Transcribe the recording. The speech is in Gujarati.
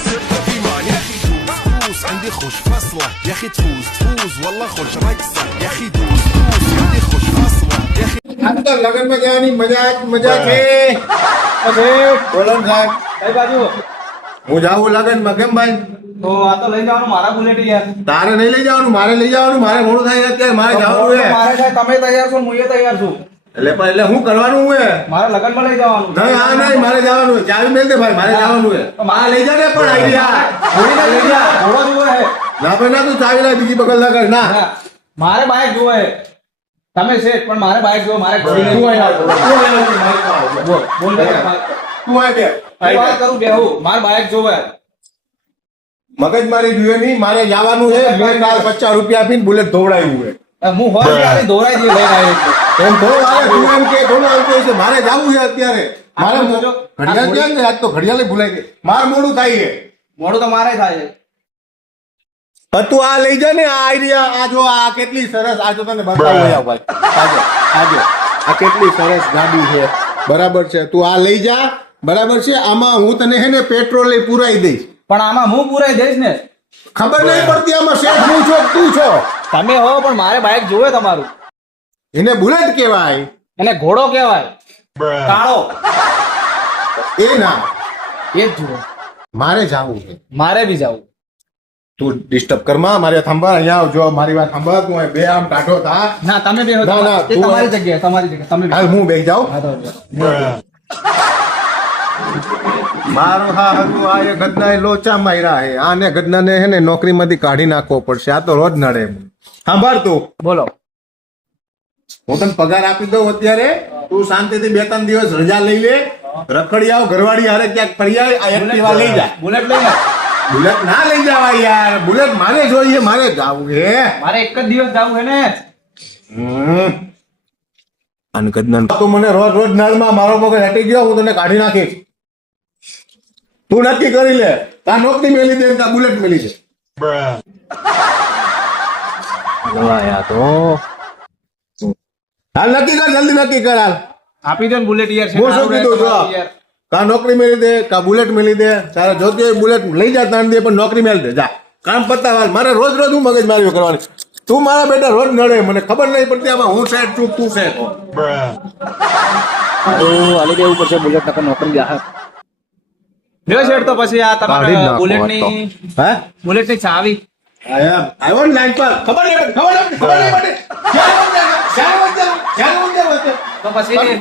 صرت في مان يا اخي دوس دوس عندي خوش فصله يا اخي تفوز تفوز والله خوش رقصه يا اخي دوس دوس عندي خوش فصله يا اخي આમ તો લગનમાં જવાની મજા છે બોલો ને સાહેબ કઈ બાજુ હું જાઉં લગનમાં કેમ ભાઈ તો આ તો લઈ જવાનું મારા બુલેટ યાર તારે નહીં લઈ જવાનું મારે લઈ જવાનું મારે મોડું થાય અત્યારે મારે જવાનું છે મારે સાહેબ તમે તૈયાર છો હું તૈયાર છું એટલે હું કરવાનું છે મારે લગનમાં લઈ જવાનું નહીં હા નહીં મારે જવાનું છે ચાવી મેલ દે ભાઈ મારે જવાનું છે મારે લઈ જા ને પણ આઈડિયા ઘોડીને લઈ જા ઘોડો જુએ હે ના ભાઈ ના તું ચાવી લાય બીજી બગલ ના કર ના હા, મારે બાઈક જુએ હે તમે શેઠ પણ મારે બાઈક જુએ મારે ઘોડીને તું આય બોલ બે તું આય બે વાત કરું બેહું મારે બાઈક જુએ મગજ મારી જોઈએ નહીં મારે જવાનું છે મેં કાલ 50 રૂપિયા આપીને બુલેટ ધોવડાવ્યું છે હું હોય ત્યારે દોરાઈ દે લઈને આવ્યો એમ તો આવે તું એમ કે ધોવડાવ્યું છે મારે જવું છે અત્યારે મારે આ તો ઘડિયાળ ક્યાં છે આજ તો ઘડિયાળ ભૂલાઈ ગઈ મારે મોડું થાય છે મોડું તો મારે થાય છે પણ તું આ લઈ જા ને આ આઈડિયા આ જો આ કેટલી સરસ આ જો તને બતાવું યાર ભાઈ આજે આ કેટલી સરસ ગાડી છે બરાબર છે તું આ લઈ જા બરાબર છે આમાં હું તને હે ને પેટ્રોલ પુરાઈ દઈશ પણ આમાં હું પૂરાઈ દઈશ ને ખબર નહીં પડતી આમાં શેઠ હું છો તું છો તમે હો પણ મારે બાઈક જોવે તમારું એને બુલેટ કહેવાય એને ઘોડો કહેવાય કાળો એ ના એ જ જુઓ મારે જાવું છે મારે બી જાવું તું ડિસ્ટર્બ કરમાં મારે થાંભા અહીંયા આવજો મારી વાત સાંભળ તું અહીં બે આમ કાઢો તા ના તમે બે ના, ના, તું તમારી જગ્યાએ તમે હાલ હું બેસી જાઉં હા, તો મારું હા હતું આ એ ગદના લોચા માર્યા હે આને ગદનાને હે ને નોકરીમાંથી કાઢી નાખવો પડશે આ તો રોજ નડે સાંભળ તું બોલો હું તને પગાર આપી દઉં અત્યારે તું શાંતિથી 2-3 દિવસ રજા લઈ લે રખડી આવ ઘરવાળી હારે ક્યાંક ફરી આવ આ એક્ટિવા લઈ જા બુલેટ લઈને બુલેટ ના લઈ જવાય યાર બુલેટ મારે જોઈએ મારે જાવું છે મારે એક જ દિવસ જાવું છે ને અને ગદના તું મને રોજ રોજ નળમાં મારો મગજ હટી ગયો હું તને કાઢી નાખીશ તું નક્કી કરી લે તા નોકરી મેલી દે તા બુલેટ મેલી છે હાલ નક્કી કર જલ્દી નક્કી કર હાલ આપી દો ને બુલેટ યાર હું શું કીધું જો કા નોકરી મેલી દે કા બુલેટ મેલી દે તારે જોતી હોય બુલેટ લઈ જા તાણ દે પણ નોકરી મેલી દે જા કામ પતાવાલ મારે રોજ રોજ હું મગજ મારી કરવાની તું મારા બેટા રોજ નડે મને ખબર નહીં પડતી આમાં હું સાઈડ ચૂપ તું સાઈડ આલી દેવું પડશે બુલેટ નકર નોકરી જાહે લ્યો શેઠ તો પછી આ તમારા બુલેટ ની હે બુલેટ ની ચાવી આવ્યો ને લાઈન પર ખબર નહીં પડે તો પછી